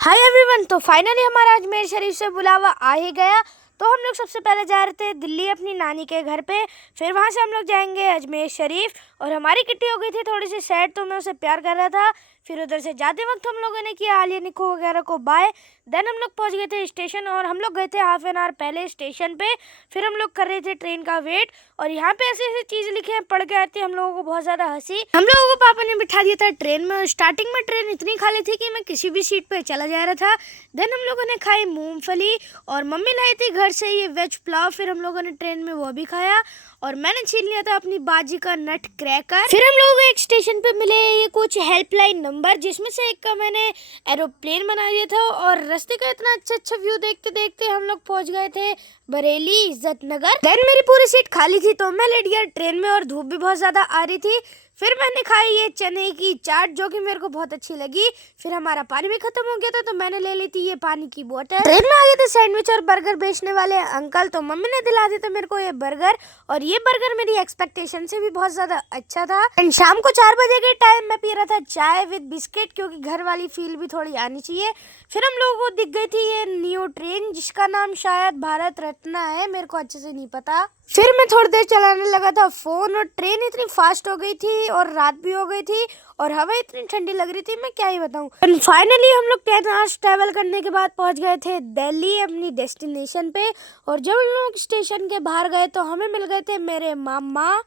Hi everyone. तो finally हमारा अजमेर शरीफ से बुलावा आ ही गया। तो हम लोग सबसे पहले जा रहे थे दिल्ली अपनी नानी के घर पे, फिर वहाँ से हम लोग जाएंगे अजमेर शरीफ। और हमारी किट्टी हो गई थी थोड़ी सी सैड, तो मैं उसे प्यार कर रहा था। फिर उधर से जाते वक्त हम लोगों ने किया आलिया निको वगैरह को बाय। देन हम लोग पहुँच गए थे स्टेशन, और हम लोग गए थे हाफ एन आवर पहले स्टेशन पे। फिर हम लोग कर रहे थे ट्रेन का वेट, और यहाँ पे ऐसी ऐसी चीज़ लिखे हैं, पढ़ के आती हम लोगों को बहुत ज़्यादा हंसी। हम लोगों को पापा ने बिठा दिया था ट्रेन में। स्टार्टिंग में ट्रेन इतनी खाली थी कि मैं किसी भी सीट पे चला जा रहा था। देन हम लोगों ने खाई मूंगफली, और मम्मी लाई थी घर से ये वेज पुलाव। फिर हम लोगों ने ट्रेन में वो भी खाया, और मैंने छीन लिया था अपनी बाजी का नट क्रैकर। फिर हम लोगों को एक स्टेशन पे मिले ये कुछ हेल्पलाइन नंबर, जिसमें से एक का मैंने एरोप्लेन बना दिया था। और रास्ते का इतना अच्छा व्यू देखते देखते हम लोग पहुंच गए थे बरेली इज्जत नगर। देन मेरी पूरी सीट खाली थी, तो मैं लेट गया ट्रेन में, और धूप भी बहुत ज्यादा आ रही थी। फिर मैंने खाई ये चने की चाट, जो कि मेरे को बहुत अच्छी लगी। फिर हमारा पानी भी खत्म हो गया था, तो मैंने ले ली थी ये पानी की बोतल। ट्रेन में आ गए थे सैंडविच और बर्गर बेचने वाले अंकल, तो मम्मी ने दिला दिया था मेरे को ये बर्गर। और ये बर्गर मेरी एक्सपेक्टेशन से भी बहुत ज्यादा अच्छा था। एंड शाम को 4 बजे के टाइम मैं पी रहा था चाय विद बिस्किट, क्योंकि घर वाली फील भी थोड़ी आनी चाहिए। फिर हम लोगों को दिख गई थी ये न्यू ट्रेन, जिसका नाम शायद भारत रत्ना है, मेरे को अच्छे से नहीं पता। फिर मैं थोड़ी देर चलाने लगा था फोन, और ट्रेन इतनी फास्ट हो गई थी, और रात भी हो गई थी, और हवा इतनी ठंडी लग रही थी, मैं क्या ही बताऊं। फाइनली हम लोग 10 आवर्स ट्रैवल करने के बाद पहुंच गए थे दिल्ली अपनी डेस्टिनेशन पे। और जब हम लोग स्टेशन के बाहर गए, तो हमें मिल गए थे मेरे मामा।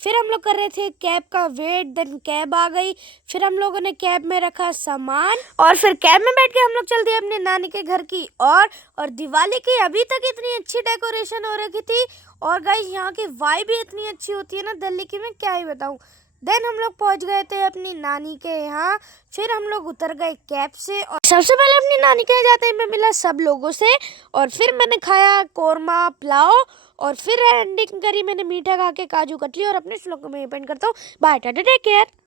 फिर हम लोग कर रहे थे कैब का वेट, देन कैब आ गई। फिर हम लोगों ने कैब में रखा सामान, और फिर कैब में बैठ के हम लोग चल दिए अपने नानी के घर की और दिवाली की अभी तक इतनी अच्छी डेकोरेशन हो रखी थी। और गाइस, यहाँ की वाइब भी इतनी अच्छी होती है ना दिल्ली की, मैं क्या ही बताऊँ। देन हम लोग पहुंच गए थे अपनी नानी के यहाँ। फिर हम लोग उतर गए कैब से, और सबसे पहले अपनी नानी के यहाँ जाते ही मैं मिला सब लोगों से। और फिर मैंने खाया कोरमा पुलाव, और फिर एंडिंग करी मैंने मीठा खा के काजू कतली। और अपने श्लोक में पेंट करता हूँ। Bye tata, take care.